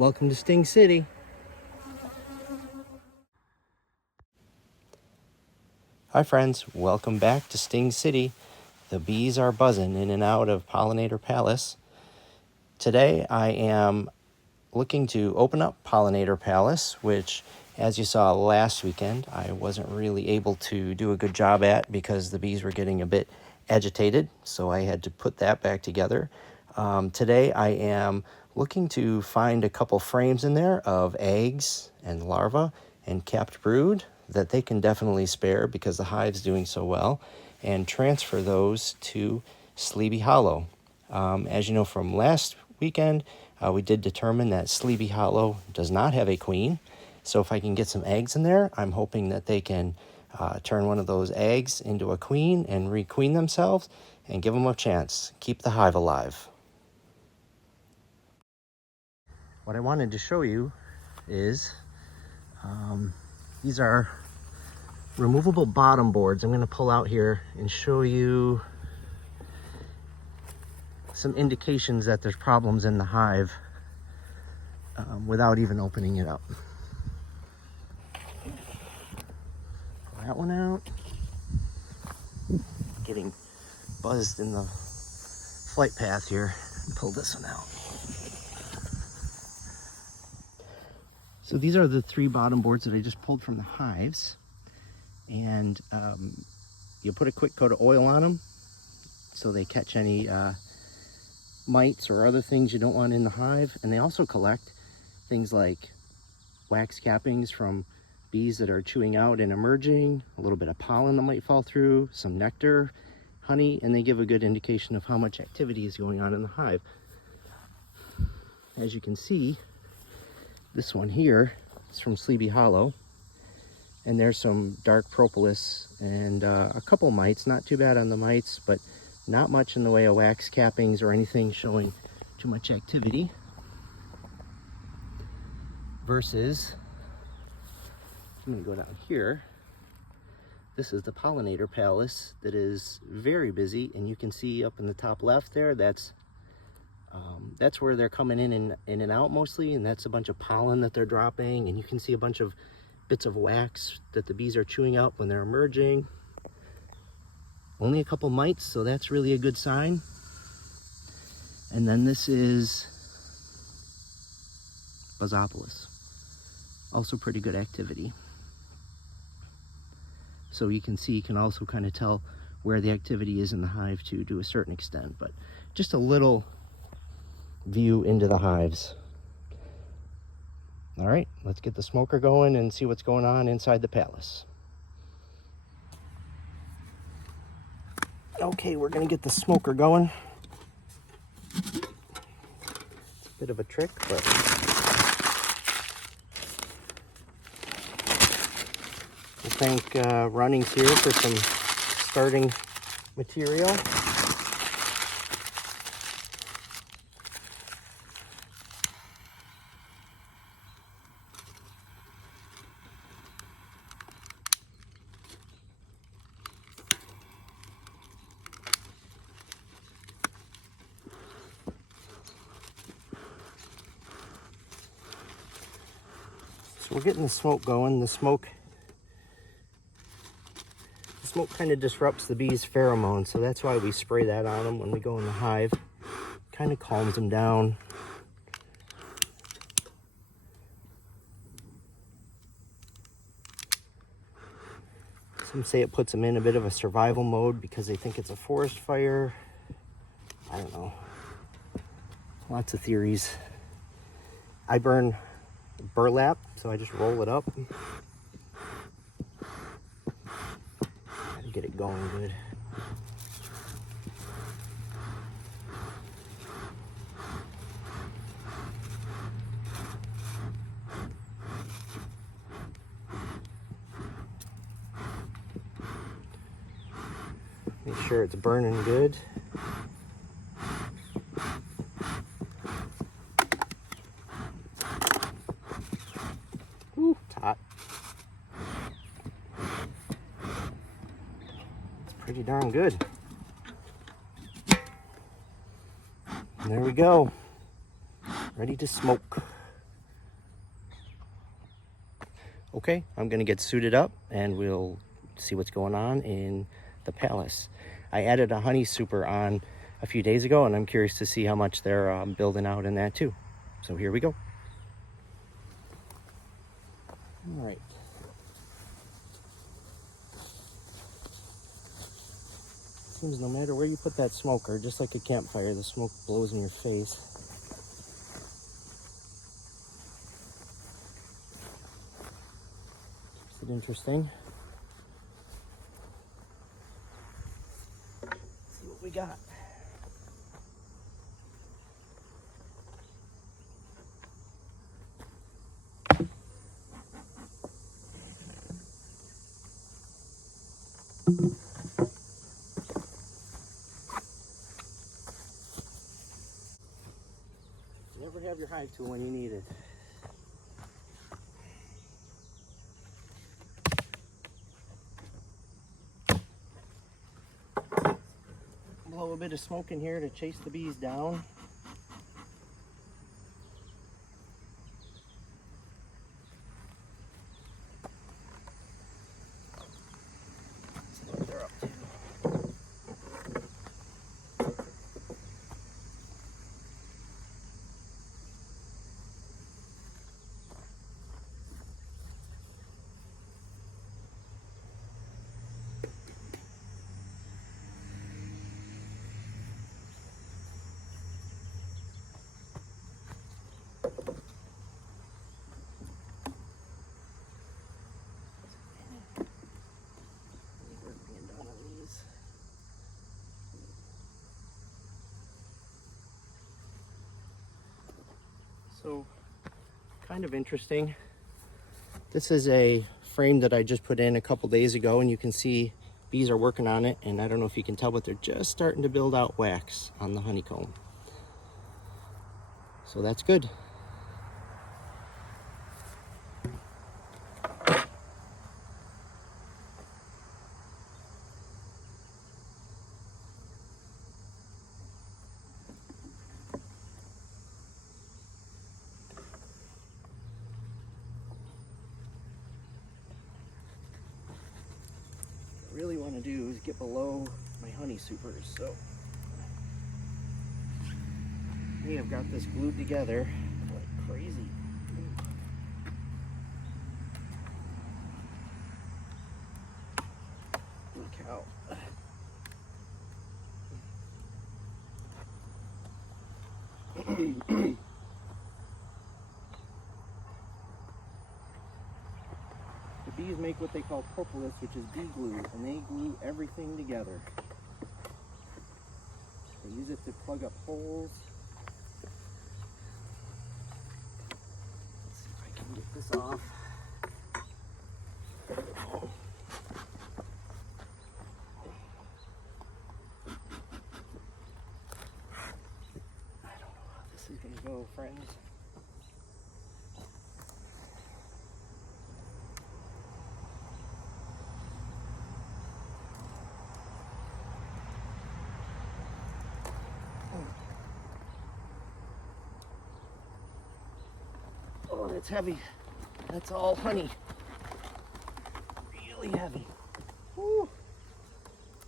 Welcome to Sting City. Hi friends, welcome back to Sting City. The bees are buzzing in and out of Pollinator Palace. Today I am looking to open up Pollinator Palace, which, as you saw last weekend, I wasn't really able to do a good job at because the bees were getting a bit agitated, so I had to put that back together. Today I am looking to find a couple frames in there of eggs and larvae and capped brood that they can definitely spare because the hive's doing so well, and transfer those to Slee Bee Hollow. As you know from last weekend, we did determine that Slee Bee Hollow does not have a queen. So if I can get some eggs in there, I'm hoping that they can turn one of those eggs into a queen and requeen themselves and give them a chance. Keep the hive alive. What I wanted to show you is these are removable bottom boards. I'm going to pull out here and show you some indications that there's problems in the hive without even opening it up. Pull that one out. Getting buzzed in the flight path here. Pull this one out. So these are the 3 bottom boards that I just pulled from the hives, and you put a quick coat of oil on them so they catch any mites or other things you don't want in the hive. And they also collect things like wax cappings from bees that are chewing out and emerging, a little bit of pollen that might fall through, some nectar, honey, and they give a good indication of how much activity is going on in the hive. As you can see, this one here is from Slee Bee Hollow, and there's some dark propolis and a couple mites, not too bad on the mites, but not much in the way of wax cappings or anything showing too much activity. Versus, I'm going to go down here. This is the Pollinator Palace that is very busy, and you can see up in the top left there, that's where they're coming in and out mostly, and that's a bunch of pollen that they're dropping, and you can see a bunch of bits of wax that the bees are chewing out when they're emerging. Only a couple mites, so that's really a good sign. And then this is Buzzopolis. Also pretty good activity. So you can see, you can also kind of tell where the activity is in the hive too, to a certain extent, but just a little view into the hives. All right, let's get the smoker going and see what's going on inside the palace. Okay, we're gonna get the smoker going. It's a bit of a trick, but I think running's here for some starting material. So we're getting the smoke going. The smoke kind of disrupts the bees' pheromones, so that's why we spray that on them when we go in the hive. Kind of calms them down. Some say it puts them in a bit of a survival mode because they think it's a forest fire. I don't know. Lots of theories. I burn burlap, so I just roll it up. Gotta get it going good. Make sure it's burning good. Ooh, it's hot. It's pretty darn good. And there we go. Ready to smoke. Okay, I'm gonna get suited up and we'll see what's going on in the palace. I added a honey super on a few days ago, and I'm curious to see how much they're building out in that too. So here we go. All right. Seems no matter where you put that smoker, just like a campfire, the smoke blows in your face. Is it interesting? Let's see what we got. Never have your hive tool when you need it. Blow a bit of smoke in here to chase the bees down. See what they're up to. So, kind of interesting. This is a frame that I just put in a couple days ago, and you can see bees are working on it, and I don't know if you can tell, but they're just starting to build out wax on the honeycomb. So that's good. What I really want to do is get below my honey supers. So we have got this glued together like crazy. Look out. The bees make what they call propolis, which is bee glue, and they glue everything together. They use it to plug up holes. Let's see if I can get this off. I don't know how this is going to go, friends. Oh, that's heavy. That's all honey. Really heavy. Whew.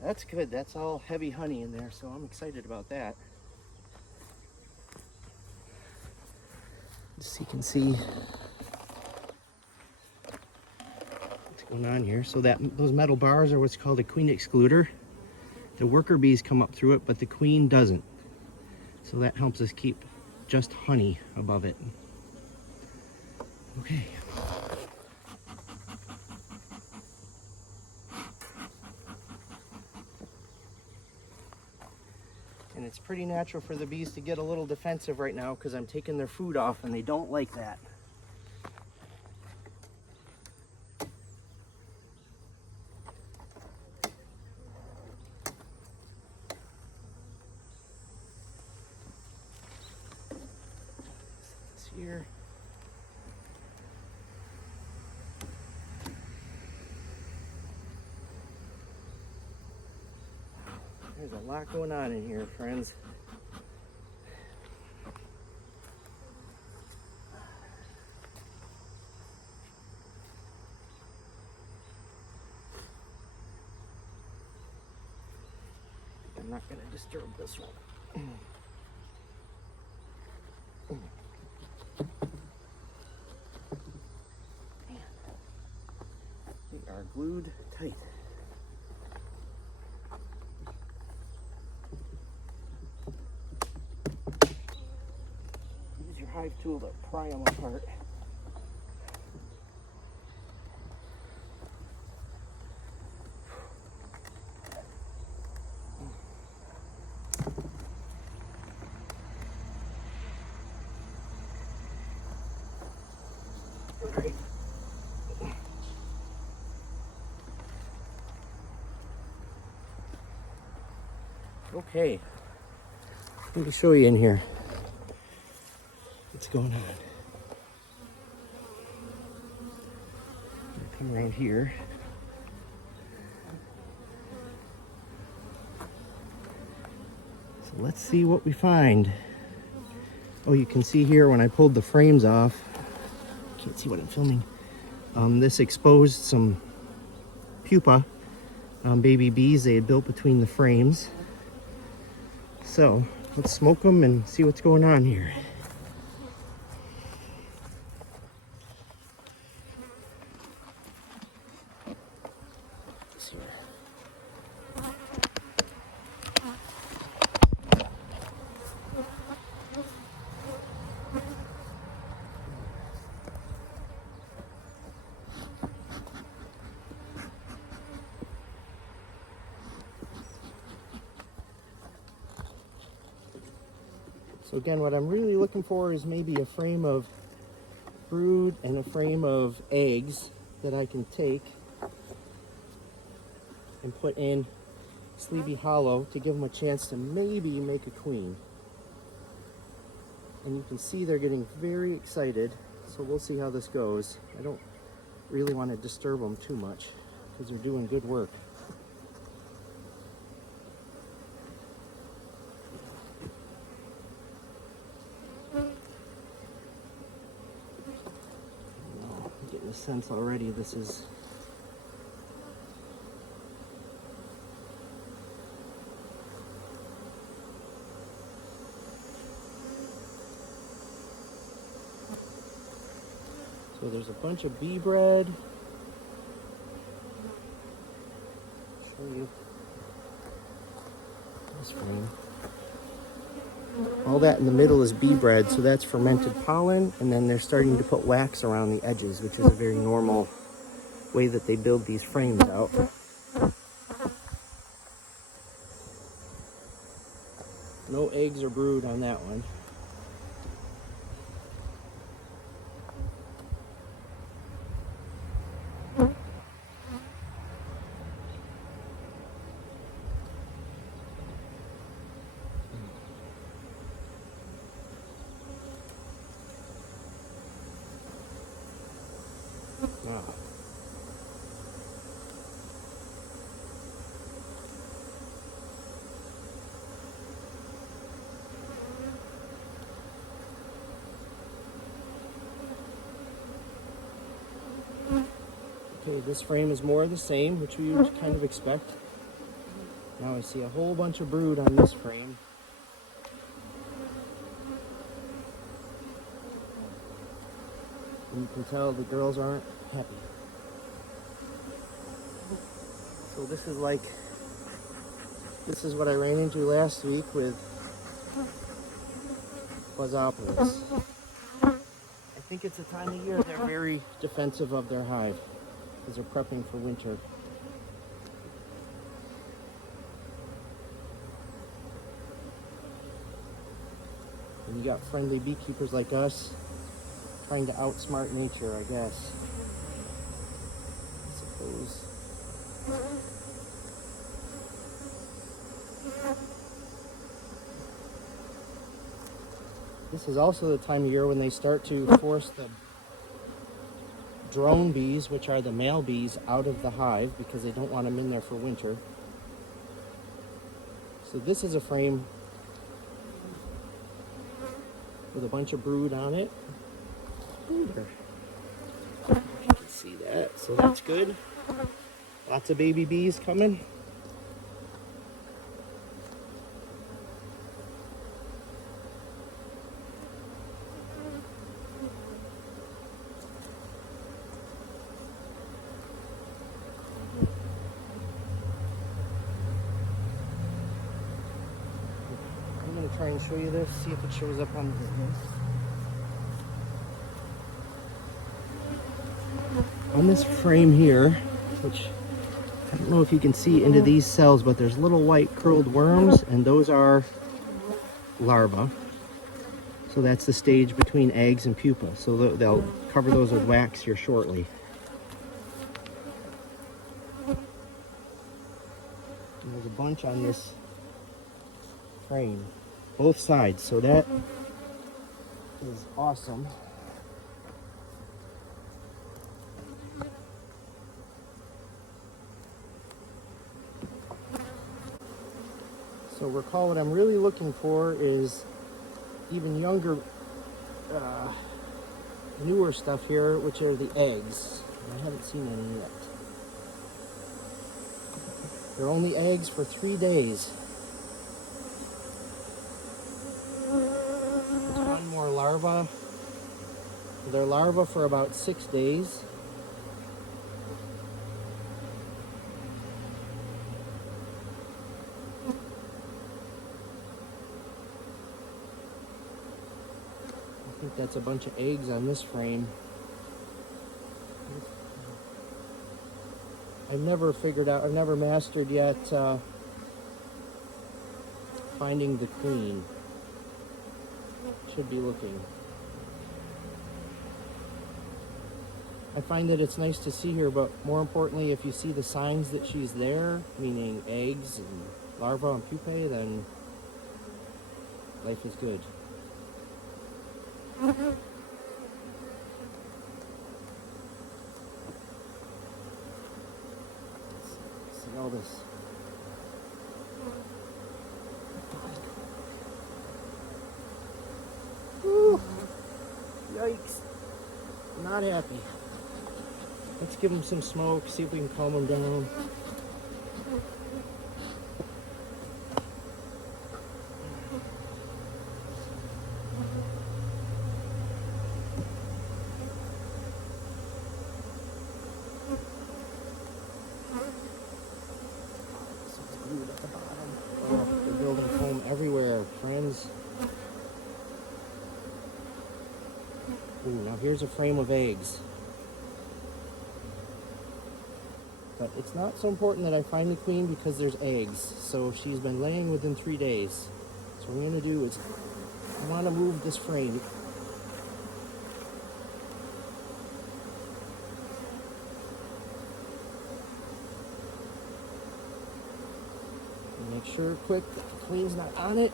That's good. That's all heavy honey in there, so I'm excited about that. Just so you can see what's going on here. So those metal bars are what's called a queen excluder. The worker bees come up through it, but the queen doesn't. So that helps us keep just honey above it. Okay. And it's pretty natural for the bees to get a little defensive right now because I'm taking their food off and they don't like that. This here. There's a lot going on in here, friends. I'm not going to disturb this one. They are glued tight. Use your hive tool to pry them apart. Okay, let me show you in here what's going on. Come right here. So let's see what we find. Oh, you can see here when I pulled the frames off, can't see what I'm filming. This exposed some pupa, baby bees they had built between the frames. So let's smoke them and see what's going on here. So again, what I'm really looking for is maybe a frame of brood and a frame of eggs that I can take and put in Slee Bee Hollow to give them a chance to maybe make a queen. And you can see they're getting very excited, so we'll see how this goes. I don't really want to disturb them too much because they're doing good work. I'm getting a sense already this is so there's a bunch of bee bread. Show you this frame. All that in the middle is bee bread, so that's fermented pollen, and then they're starting to put wax around the edges, which is a very normal way that they build these frames out. No eggs or brood on that one. Wow. Okay, this frame is more of the same, which we would kind of expect. Now I see a whole bunch of brood on this frame. And you can tell the girls aren't happy. So this is what I ran into last week with Buzzopolis. I think it's a time of year they're very defensive of their hive because they're prepping for winter. And you got friendly beekeepers like us trying to outsmart nature, I guess. I suppose. This is also the time of year when they start to force the drone bees, which are the male bees, out of the hive because they don't want them in there for winter. So this is a frame with a bunch of brood on it. You can see that, so that's good. Lots of baby bees coming. show you this, see if it shows up on the list. On this frame here, which I don't know if you can see into these cells, but there's little white curled worms, and those are larvae. So that's the stage between eggs and pupa. So they'll cover those with wax here shortly. And there's a bunch on this frame, both sides. So that is awesome. So recall what I'm really looking for is even younger, newer stuff here, which are the eggs. I haven't seen any yet. They're only eggs for 3 days. There's one more larva. They're larvae for about 6 days. I think that's a bunch of eggs on this frame. I've never mastered yet finding the queen. Should be looking. I find that it's nice to see her, but more importantly, if you see the signs that she's there, meaning eggs and larvae and pupae, then life is good. See all this. Whew. Yikes. Not happy. Let's give them some smoke, see if we can calm them down. At the bottom. Oh, they're building foam everywhere, friends. Ooh, now here's a frame of eggs. But it's not so important that I find the queen because there's eggs. So she's been laying within 3 days. So what I'm going to do is I want to move this frame. Make sure quick that the queen's not on it.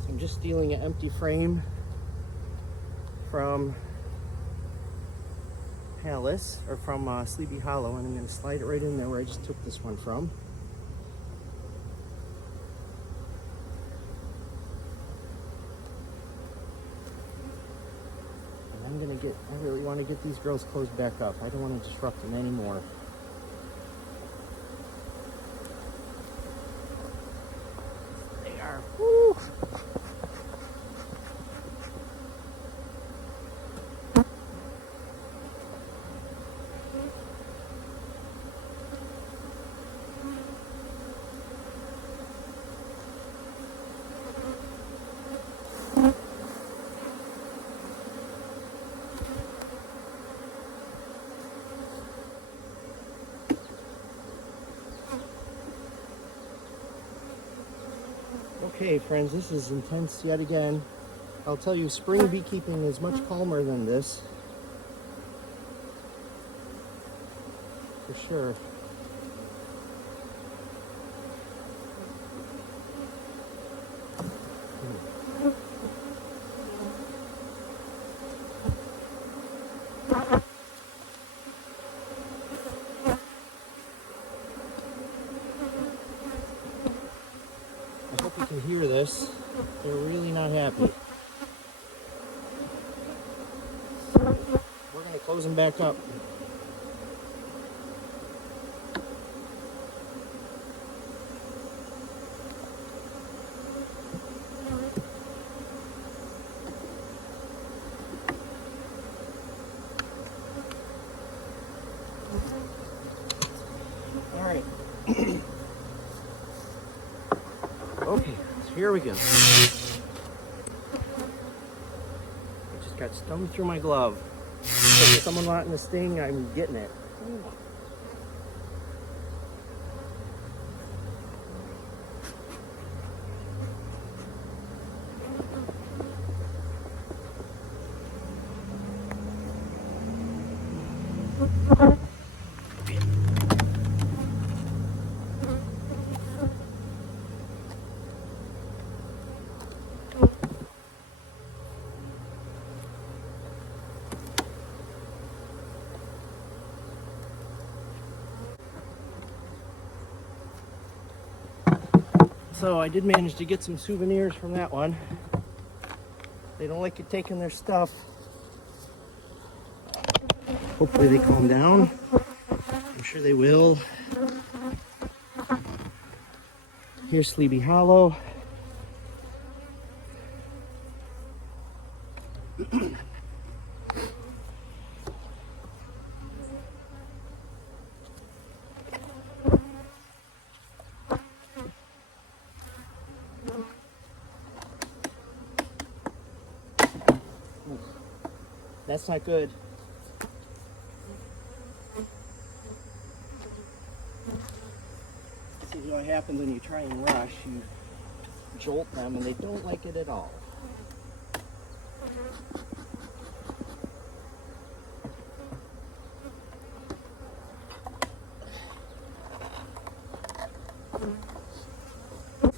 So I'm just stealing an empty frame from Palace, or from Slee Bee Hollow, and I'm going to slide it right in there where I just took this one from. I really want to get these girls closed back up. I don't want to disrupt them anymore. They are. Woo! Okay, friends, this is intense yet again. I'll tell you, spring beekeeping is much calmer than this. For sure. I hope you can hear this. They're really not happy. We're going to close them back up. Here we go. I just got stung through my glove. So if someone wanting to sting, I'm getting it. So I did manage to get some souvenirs from that one. They don't like you taking their stuff. Hopefully they calm down. I'm sure they will. Here's Slee Bee Hollow. That's not good. See what happens when you try and rush. You jolt them and they don't like it at all.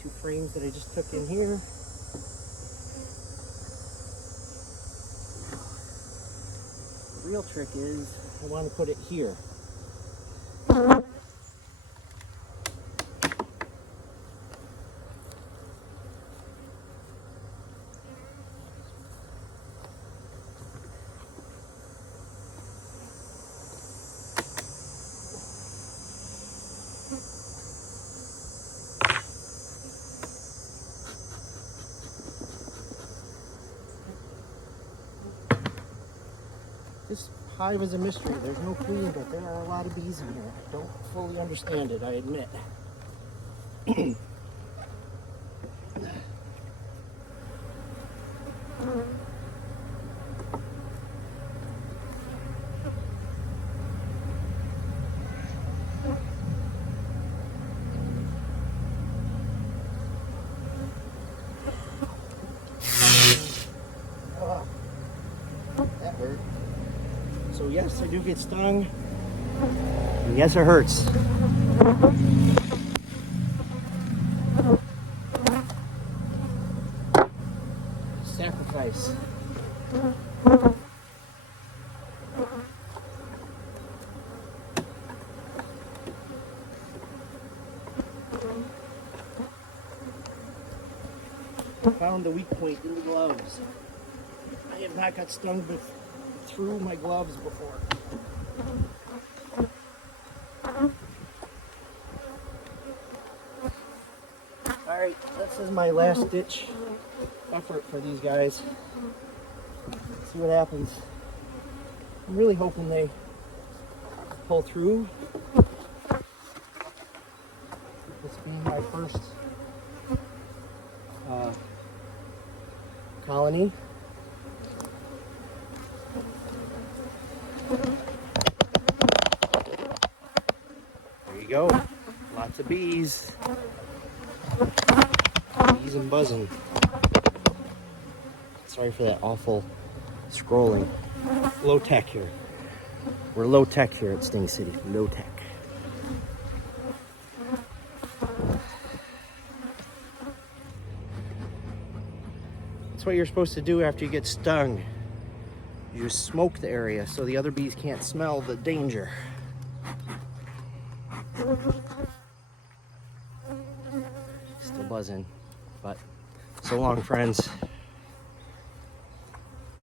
Two frames that I just took in here. The real trick is I want to put it here. This hive is a mystery. There's no queen, but there are a lot of bees in here. I don't fully understand it, I admit. That hurt. So yes, I do get stung. And yes, it hurts. Sacrifice. Found the weak point in the gloves. I have not got stung through my gloves before. Alright, this is my last ditch effort for these guys. See what happens. I'm really hoping they pull through. This being my first colony. There you go. Lots of bees. Bees and buzzing. Sorry for that awful scrolling. Low tech here. We're low tech here at Sting City. Low tech. That's what you're supposed to do after you get stung. You just smoke the area so the other bees can't smell the danger. Still buzzing, but so long, friends.